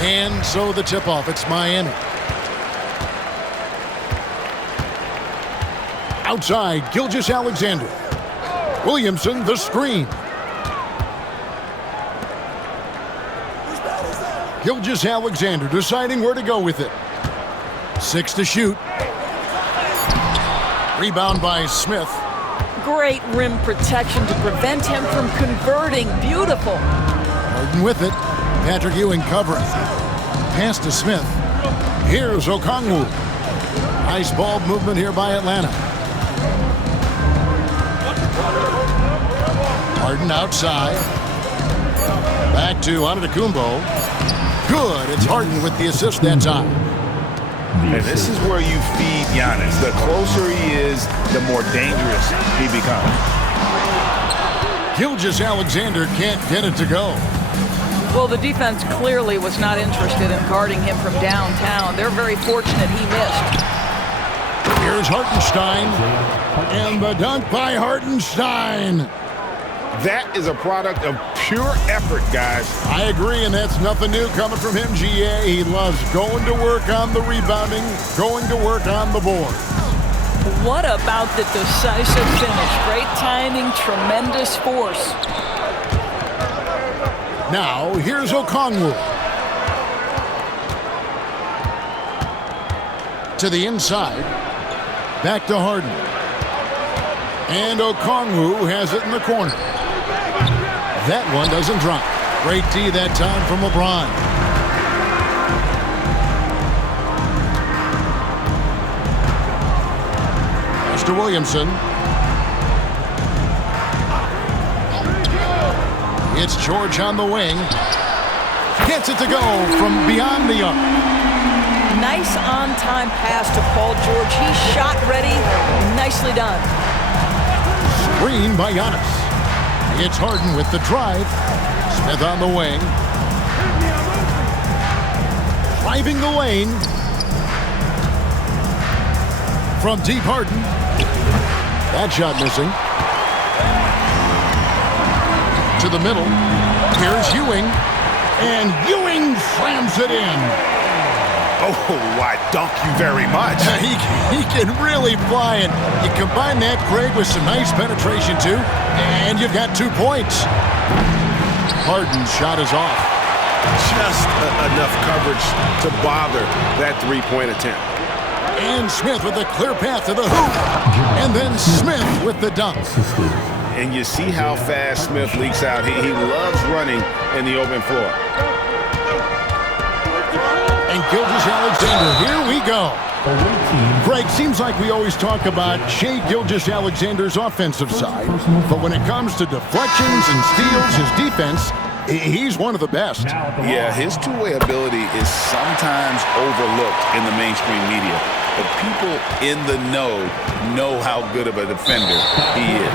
And so the tip-off, it's Miami. Outside, Gilgeous-Alexander. Williamson, the screen. Gilgeous-Alexander deciding where to go with it. 6 to shoot. Rebound by Smith. Great rim protection to prevent him from converting. Beautiful. Harden with it. Patrick Ewing covering. Pass to Smith. Here's Okongwu. Nice ball movement here by Atlanta. Harden outside. Back to Antetokounmpo. Good. It's Harden with the assist that time. And this is where you feed Giannis. The closer he is, the more dangerous he becomes. Gilgeous-Alexander can't get it to go. Well, the defense clearly was not interested in guarding him from downtown. They're very fortunate he missed. Here's Hartenstein. And the dunk by Hartenstein. That is a product of pure effort, guys. I agree, and that's nothing new coming from him, GA. He loves going to work on the rebounding, going to work on the board. What about the decisive finish? Great timing, tremendous force. Now, here's Okongwu. To the inside. Back to Harden. And Okongwu has it in the corner. That one doesn't drop. Great D that time from LeBron. Mr. Williamson. It's George on the wing. Gets it to go from beyond the arc. Nice on-time pass to Paul George. He's shot ready. Nicely done. Screen by Giannis. It's Harden with the drive. Smith on the wing. Driving the lane. From deep, Harden. That shot missing. To the middle. Here's Ewing. And Ewing slams it in. Oh, I dunk you very much. He can really fly, and you combine that, Greg, with some nice penetration, too, and you've got 2 points. Harden's shot is off. Just enough coverage to bother that three-point attempt. And Smith with a clear path to the hoop. And then Smith with the dunk. And you see how fast Smith leaks out. He loves running in the open floor. And Gilgeous-Alexander, here we go. Greg, seems like we always talk about Shai Gilgeous-Alexander's offensive side, but when it comes to deflections and steals, his defense, he's one of the best. Yeah, his two-way ability is sometimes overlooked in the mainstream media, but people in the know how good of a defender he is.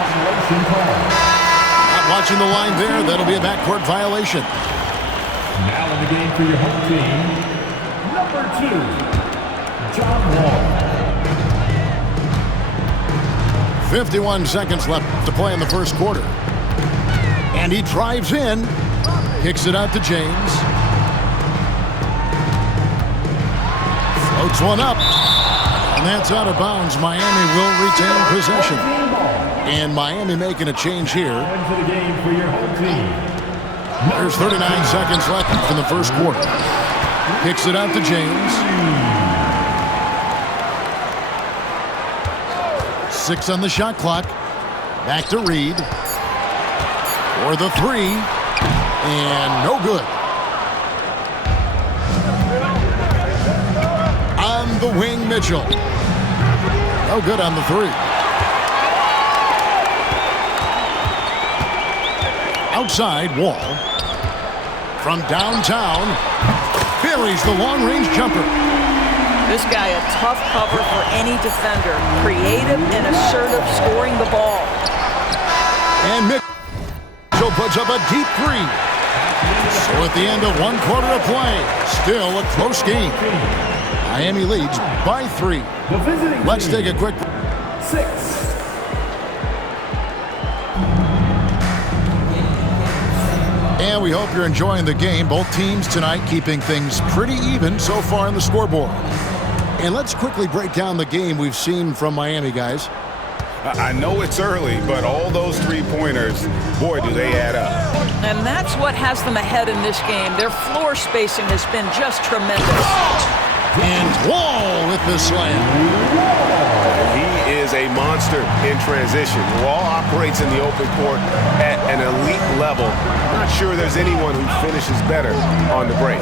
Not watching the line there, that'll be a backcourt violation. Now in the game for your home team, number 2, John Wall. 51 seconds left to play in the first quarter. And he drives in, kicks it out to James. Floats one up. And that's out of bounds. Miami will retain possession. And Miami making a change here. Into the game for your home team. There's 39 seconds left in the first quarter. Kicks it out to James. 6 on the shot clock. Back to Reed. For the 3. And no good. On the wing, Mitchell. No good on the 3. Outside, Wall. From downtown, buries the long-range jumper. This guy a tough cover for any defender. Creative and assertive scoring the ball. And Mitchell puts up a deep 3. So at the end of 1 quarter of play, still a close game. Miami leads by 3. Let's take a quick 6. And we hope you're enjoying the game. Both teams tonight keeping things pretty even so far on the scoreboard. And let's quickly break down the game we've seen from Miami, guys. I know it's early, but all those three-pointers, boy, do they add up. And that's what has them ahead in this game. Their floor spacing has been just tremendous. And Wall with the slam. He is a monster in transition. Wall operates in the open court at an elite level. Not sure there's anyone who finishes better on the break.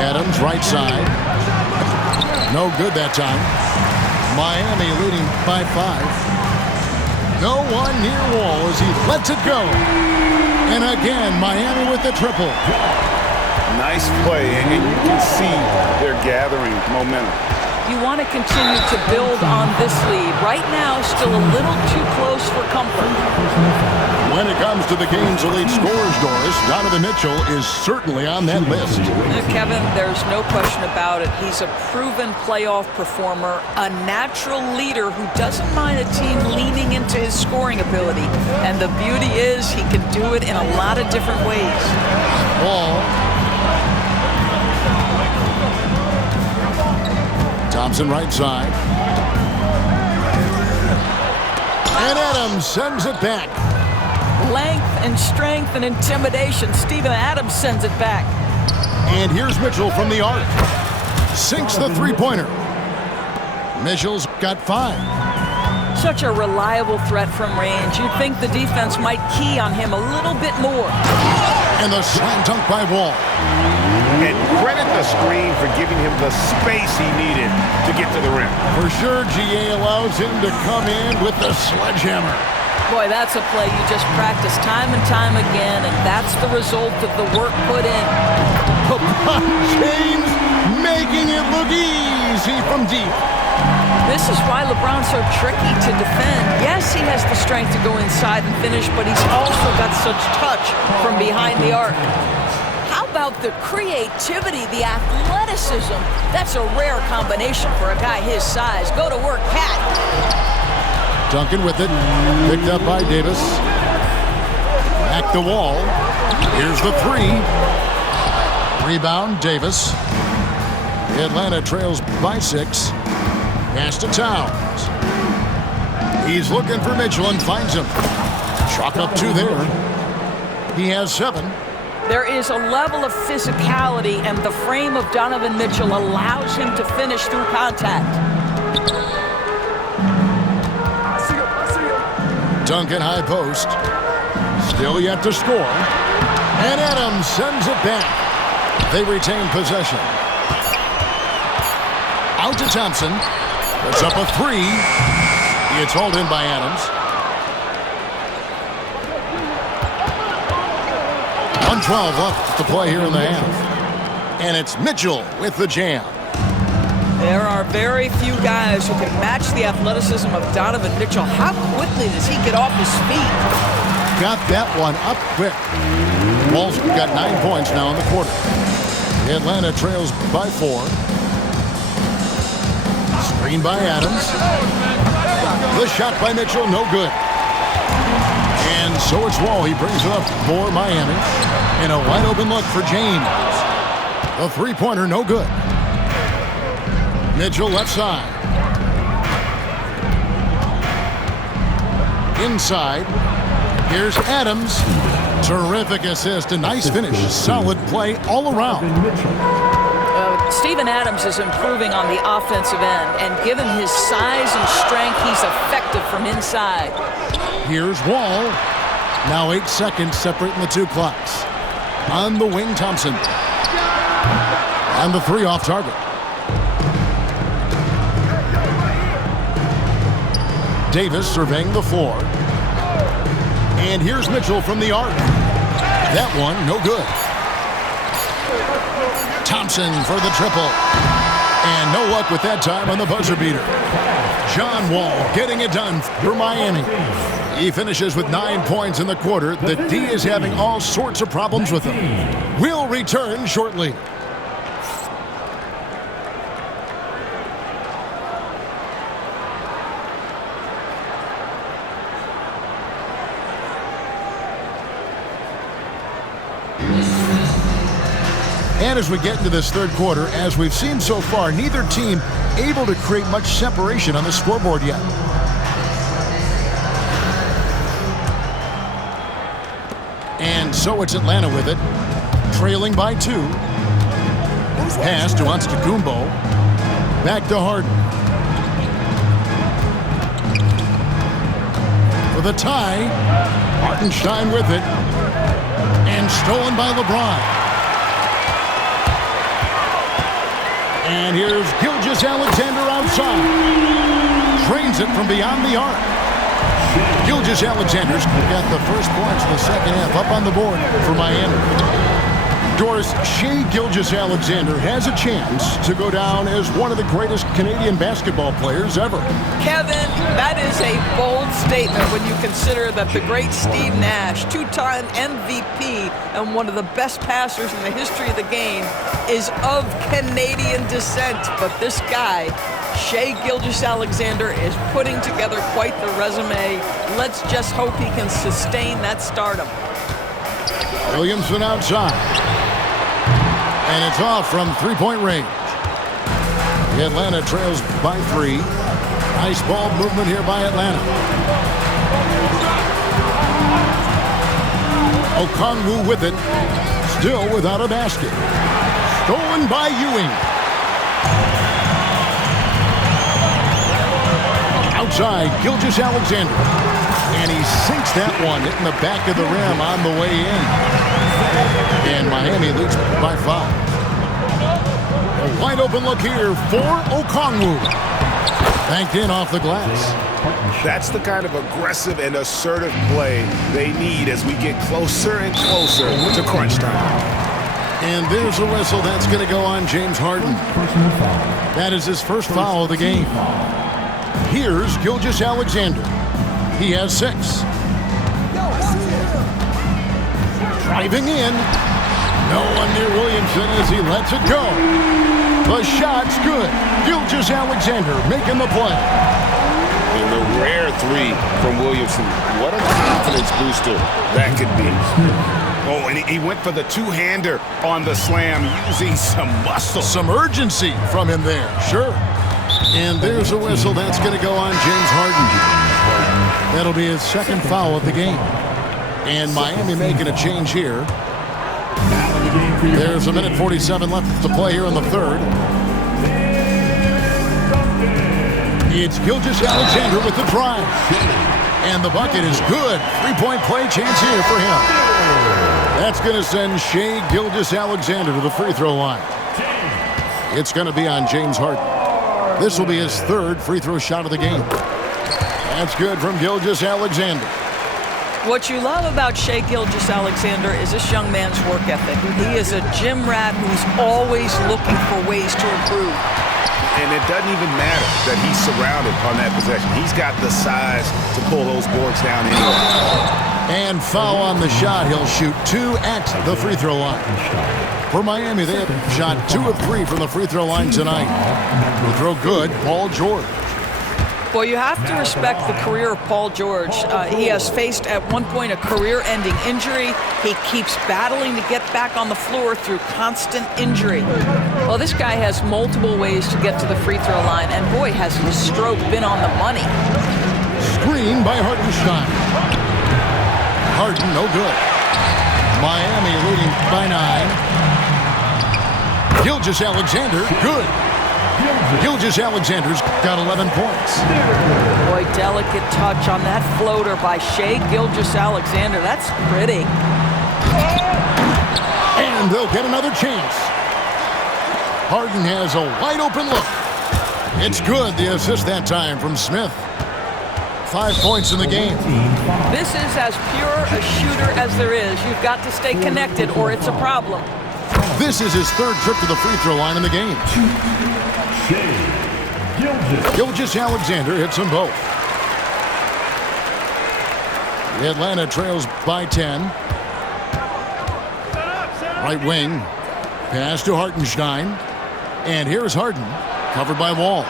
Adams, right side. No good that time. Miami leading by 5. No one near Wall as he lets it go. And again, Miami with the triple. Nice play, and you can see they're gathering momentum. You want to continue to build on this lead. Right now, still a little too close for comfort. When it comes to the game's elite scorers, Doris, Donovan Mitchell is certainly on that list. Kevin, there's no question about it. He's a proven playoff performer, a natural leader who doesn't mind a team leaning into his scoring ability. And the beauty is he can do it in a lot of different ways. Wall. Thompson right side. And Adams sends it back. Length and strength and intimidation. Steven Adams sends it back. And here's Mitchell from the arc. Sinks the three-pointer. Mitchell's got 5. Such a reliable threat from range. You'd think the defense might key on him a little bit more. And the slam dunk by Wall. And credit the screen for giving him the space he needed to get to the rim. For sure, GA allows him to come in with the sledgehammer. Boy, that's a play you just practice time and time again, and that's the result of the work put in. LeBron James making it look easy from deep. This is why LeBron's so tricky to defend. Yes, he has the strength to go inside and finish, but he's also got such touch from behind the arc. How about the creativity, the athleticism? That's a rare combination for a guy his size. Go to work, Cat. Duncan with it. Picked up by Davis. Back the Wall. Here's the 3. Rebound, Davis. Atlanta trails by 6. Pass to Towns. He's looking for Mitchell and finds him. Chalk up 2 there. He has 7. There is a level of physicality, and the frame of Donovan Mitchell allows him to finish through contact. Duncan high post. Still yet to score. And Adams sends it back. They retain possession. Out to Thompson. Puts up a 3. It's hauled in by Adams. 1:12 left to play here in the half. And it's Mitchell with the jam. There are very few guys who can match the athleticism of Donovan Mitchell. How quickly does he get off his feet? Got that one up quick. Wall's got 9 points now in the quarter. Atlanta trails by 4. Screen by Adams. The shot by Mitchell, no good. And so it's Wall. He brings it up for Miami. And a wide open look for James. The three-pointer, no good. Mitchell left side. Inside. Here's Adams. Terrific assist. A nice finish. Solid play all around. Steven Adams is improving on the offensive end, and given his size and strength, he's effective from inside. Here's Wall. Now 8 seconds separating the 2 clocks. On the wing, Thompson. And the 3 off target. Davis surveying the floor. And here's Mitchell from the arc. That one, no good. Thompson for the triple. And no luck with that time on the buzzer beater. John Wall getting it done for Miami. He finishes with 9 points in the quarter. The D is having all sorts of problems with him. We'll return shortly. And as we get into this third quarter, as we've seen so far, neither team able to create much separation on the scoreboard yet. And so it's Atlanta with it, trailing by 2. Pass to Antetokounmpo. Back to Harden. For the tie, Hartenstein with it. And stolen by LeBron. And here's Gilgeous-Alexander outside. Trains it from beyond the arc. Gilgeous-Alexander's got the first points in the second half up on the board for Miami. Doris, Shai Gilgeous-Alexander has a chance to go down as one of the greatest Canadian basketball players ever. Kevin, that is a bold statement when you consider that the great Steve Nash, two-time MVP and one of the best passers in the history of the game, is of Canadian descent. But this guy, Shai Gilgeous-Alexander, is putting together quite the resume. Let's just hope he can sustain that stardom. Williamson outside. And it's off from three-point range. Atlanta trails by 3. Nice ball movement here by Atlanta. Okongwu with it. Still without a basket. Stolen by Ewing. Outside, Gilgeous-Alexander. And he sinks that one, hitting the back of the rim on the way in. And Miami leads by 5. A wide open look here for Okongwu. Banked in off the glass. That's the kind of aggressive and assertive play they need as we get closer and closer to crunch time. And there's a whistle that's going to go on James Harden. That is his first foul of the game. Here's Gilgeous-Alexander. He has 6. Driving in. No one near Williamson as he lets it go. The shot's good. Gilgeous-Alexander making the play. And the rare 3 from Williamson. What a confidence booster that could be. Oh, and he went for the two-hander on the slam using some muscle. Some urgency from him there. Sure. And there's a whistle that's going to go on James Harden. That'll be his second foul of the game. And Miami making a change here. There's a minute 47 left to play here in the third. It's Gilgeous-Alexander with the drive. And the bucket is good. Three-point play chance here for him. That's going to send Shai Gilgeous-Alexander to the free throw line. It's going to be on James Harden. This will be his third free throw shot of the game. That's good from Gilgeous-Alexander. What you love about Shai Gilgeous-Alexander is this young man's work ethic. He is a gym rat who's always looking for ways to improve. And it doesn't even matter that he's surrounded on that possession. He's got the size to pull those boards down anyway. And foul on the shot. He'll shoot 2 at the free throw line. For Miami, they have shot 2 of 3 from the free throw line tonight. Will throw good, Paul George. Well, you have to respect the career of Paul George. He has faced at one point a career-ending injury. He keeps battling to get back on the floor through constant injury. Well, this guy has multiple ways to get to the free throw line, and boy, has his stroke been on the money. Screen by Hartenstein. Harden, no good. Miami leading by 9. Gilgeous-Alexander, good. Gilgeous-Alexander's got 11 points. Boy, delicate touch on that floater by Shai Gilgeous-Alexander. That's pretty. And they'll get another chance. Harden has a wide open look. It's good, the assist that time from Smith. 5 points in the game. This is as pure a shooter as there is. You've got to stay connected or it's a problem. This is his third trip to the free throw line in the game. Gilgeous-Alexander hits them both. The Atlanta trails by 10. Right wing. Pass to Hartenstein. And here's Harden. Covered by Wall.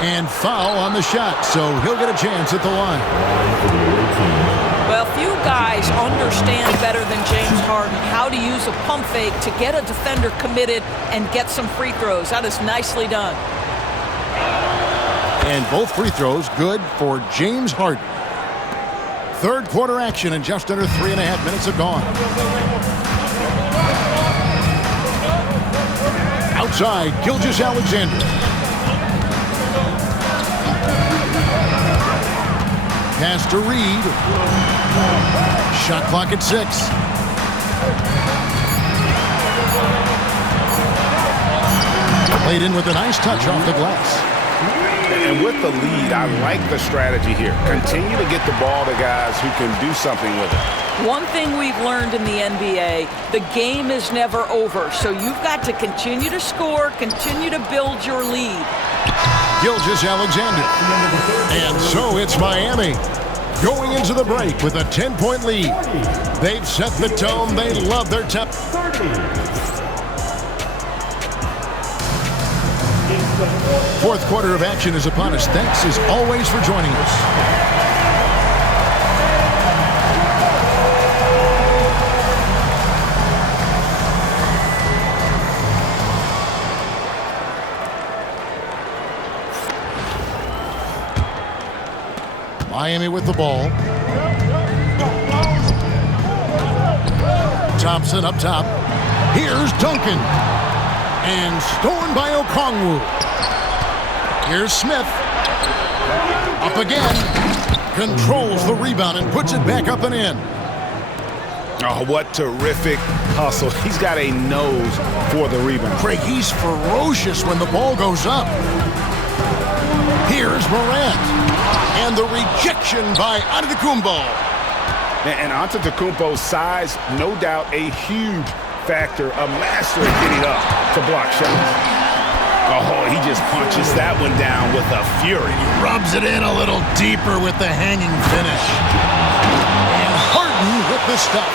And foul on the shot. So he'll get a chance at the line. Well, few guys understand better than James Harden how to use a pump fake to get a defender committed and get some free throws. That is nicely done. And both free throws good for James Harden. Third quarter action, and just under 3.5 minutes have gone. Outside, Gilgeous-Alexander. Pass to Reed. Shot clock at 6. Played in with a nice touch off the glass. And with the lead, I like the strategy here. Continue to get the ball to guys who can do something with it. One thing we've learned in the NBA, the game is never over. So you've got to continue to score, continue to build your lead. Gilgeous-Alexander. And so it's Miami going into the break with a 10-point lead. They've set the tone. They love their tempo. Fourth quarter of action is upon us. Thanks as always for joining us. Miami with the ball. Thompson up top. Here's Duncan. And stolen by Okongwu. Here's Smith. Up again. Controls the rebound and puts it back up and in. Oh, what terrific hustle. He's got a nose for the rebound. Craig, he's ferocious when the ball goes up. Here's Morant. And the rejection by Antetokounmpo. And Antetokounmpo's size, no doubt a huge factor. A master at getting up to block shots. Oh, he just punches that one down with a fury. He rubs it in a little deeper with the hanging finish. And Harden with the stuff.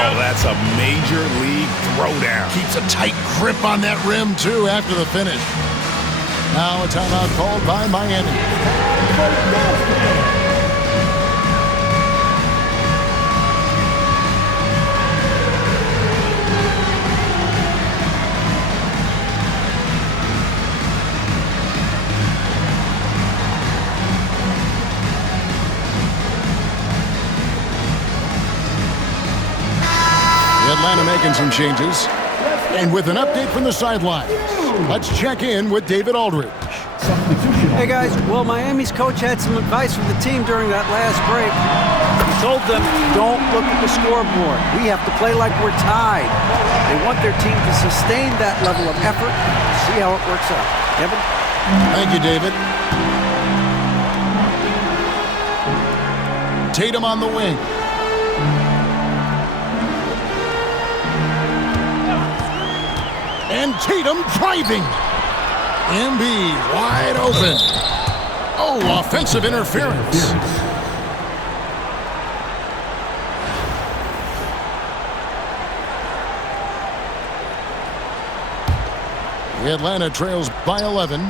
Oh, that's a major league throwdown. Keeps a tight grip on that rim, too, after the finish. Now a timeout called by Miami. Atlanta making some changes. And with an update from the sidelines, let's check in with David Aldridge. Hey guys, well, Miami's coach had some advice for the team during that last break. He told them, don't look at the scoreboard. We have to play like we're tied. They want their team to sustain that level of effort. See how it works out. Kevin? Thank you, David. Tatum on the wing. And Tatum driving. Embiid wide open. Oh, offensive interference. Atlanta trails by 11.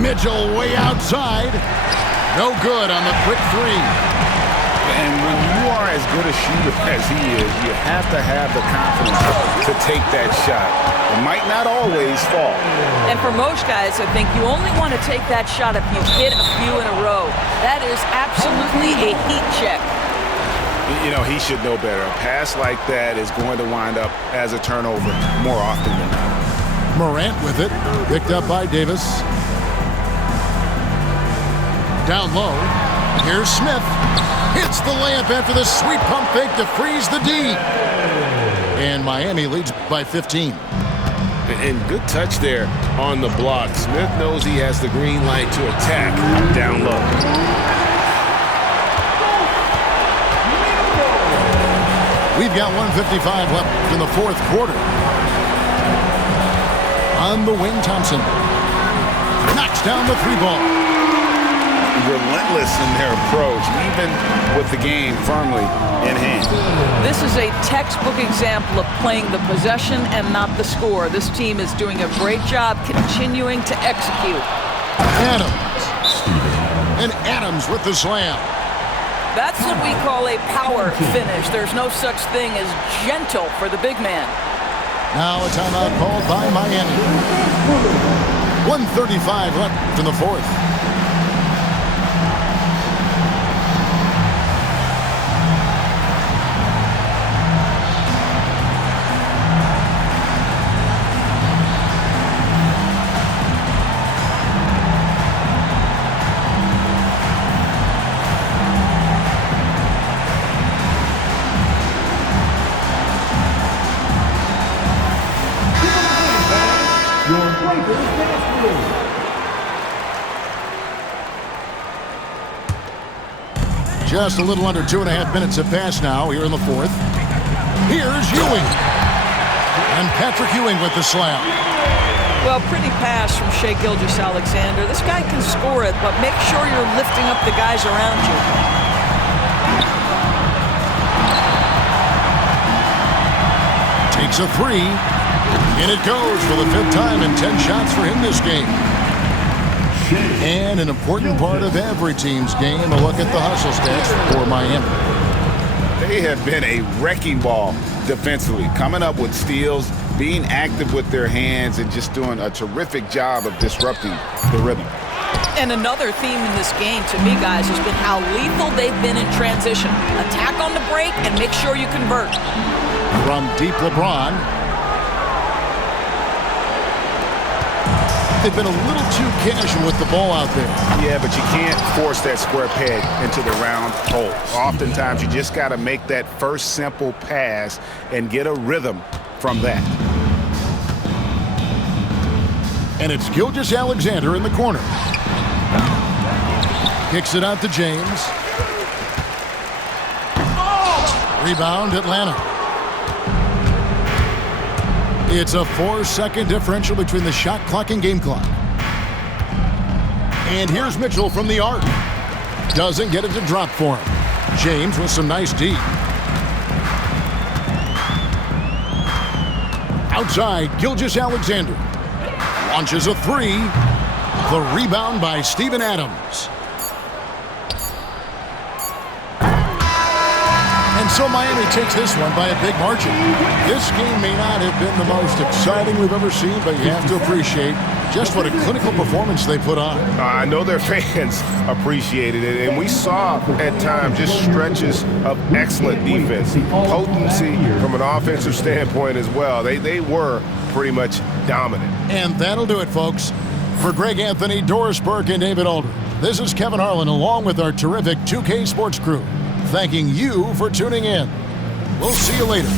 Mitchell way outside. No good on the quick three. And when you are as good a shooter as he is, you have to have the confidence to take that shot. It might not always fall. And for most guys, I think you only want to take that shot if you hit a few in a row. That is absolutely a heat check. You know, he should know better. A pass like that is going to wind up as a turnover more often than not. Morant with it. Picked up by Davis. Down low. Here's Smith. Hits the layup after the sweet pump fake to freeze the D. And Miami leads by 15. And good touch there on the block. Smith knows he has the green light to attack down low. We've got 1:55 left in the fourth quarter. On the wing, Thompson knocks down the three ball. Relentless in their approach, even with the game firmly in hand. This is a textbook example of playing the possession and not the score. This team is doing a great job continuing to execute. Adams. And Adams with the slam. That's what we call a power finish. There's no such thing as gentle for the big man. Now a timeout called by Miami. 1:35 left in the fourth. Just a little under 2.5 minutes have passed now here in the fourth. Here's Ewing. And Patrick Ewing with the slam. Well, pretty pass from Shai Gilgeous-Alexander. This guy can score it, but make sure you're lifting up the guys around you. Takes a three. And it goes for the 5th time in 10 shots for him this game. And an important part of every team's game, a look at the hustle stats for Miami. They have been a wrecking ball defensively, coming up with steals, being active with their hands, and just doing a terrific job of disrupting the rhythm. And another theme in this game, to me, guys, has been how lethal they've been in transition. Attack on the break and make sure you convert. From deep LeBron. They've been a little too casual with the ball out there. Yeah, but you can't force that square peg into the round hole. Oftentimes, you just got to make that first simple pass and get a rhythm from that. And it's Gilgeous-Alexander in the corner. Kicks it out to James. Rebound, Atlanta. It's a 4-second differential between the shot clock and game clock. And here's Mitchell from the arc. Doesn't get it to drop for him. James with some nice D. Outside, Gilgeous-Alexander. Launches a three. The rebound by Steven Adams. And so Miami takes this one by a big margin. This game may not have been the most exciting we've ever seen, but you have to appreciate just what a clinical performance they put on. I know their fans appreciated it, and we saw at times just stretches of excellent defense, potency from an offensive standpoint as well. They were pretty much dominant. And that'll do it, folks. For Greg Anthony, Doris Burke, and David Alder, this is Kevin Harlan along with our terrific 2K Sports crew, thanking you for tuning in. We'll see you later.